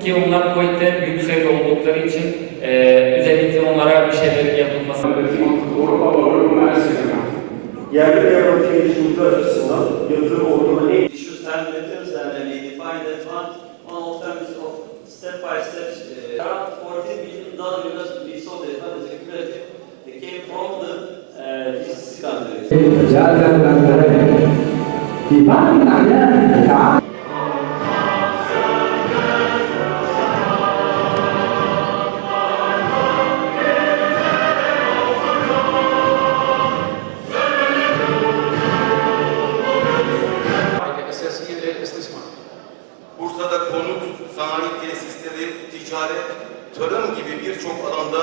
Ki onlar Kuveyt'te büyük sayıda oldukları için e, özellikle onlara bir şeylerin yapılması. Yerli ve yabancı yatırımcı açısından yatırım ortamı ne? Issues and returns and identify the fund of them is of step by step uh, around 40 billion dollars we saw the fund is accumulative they came from the GCC countries. Sanayi tesisleri, ticaret, tarım gibi birçok alanda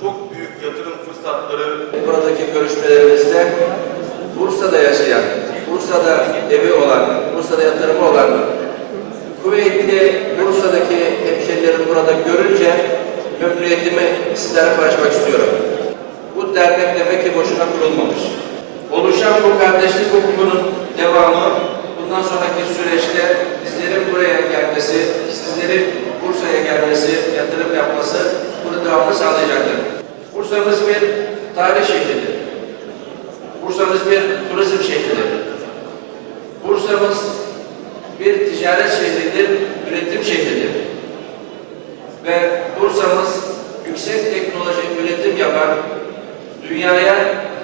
çok büyük yatırım fırsatları Buradaki görüşmelerimizde Bursa'da yaşayan, Bursa'da evi olan, Bursa'da yatırımı olan Kuveytli Bursa'daki hemşehrilerim burada görünce memnuniyetimi sizlere paylaşmak istiyorum. Bu dernek demek ki boşuna kurulmamış. Oluşan bu kardeşlik hukukunun devamı devamlı sağlayacaktır. Bursa'mız bir tarih şehridir. Bursa'mız bir turizm şehridir. Bursa'mız bir ticaret şehridir, üretim şehridir. Ve Bursa'mız yüksek teknoloji üretim yapan, dünyaya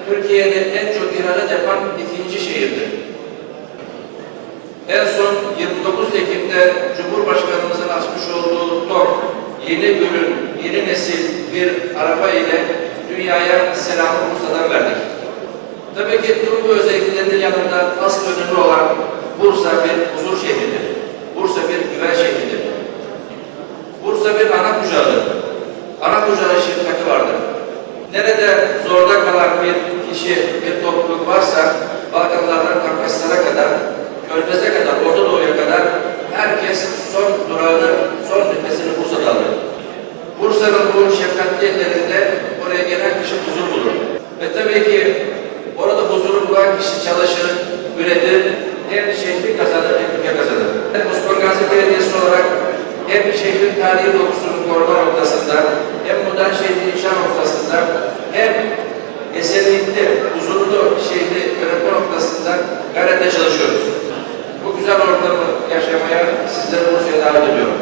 Türkiye'de en çok ihracat yapan ikinci şehirdir. En son 29 Ekim'de Cumhurbaşkanımızın açmış olduğu TOK, yeni yeni nesil bir araba ile dünyaya selamı Bursa'dan verdik. Tabii ki tüm bu özelliklerinin yanında asıl önemli olan Bursa bir huzur şehridir. Bursa bir güven şehridir. Bursa bir ana kucağıdır. Ana kucağı şefkati vardır. Nerede zorda kalan bir kişi, bir topluluk varsa Balkanlardan Kafkaslara kadar, Körfez'e kadar, Orta Doğu'ya kadar herkes son durağını, son nefesini Bursa'da alır. Bursa'nın bu şefkatli ellerinde oraya gelen kişi huzur bulur. Ve tabii ki orada huzuru bulan kişi çalışır, üretir, hem şehri kazanır hem ülke kazanır. Osman Gazi Belediyesi olarak hem şehrin tarihi dokusunu koruma noktasında, hem modern şehri inşa noktasında, hem esenlikli, huzurlu şehri yönetme noktasında gayretle çalışıyoruz. Bu güzel ortamı yaşamaya sizleri Bursa'ya davet ediyorum.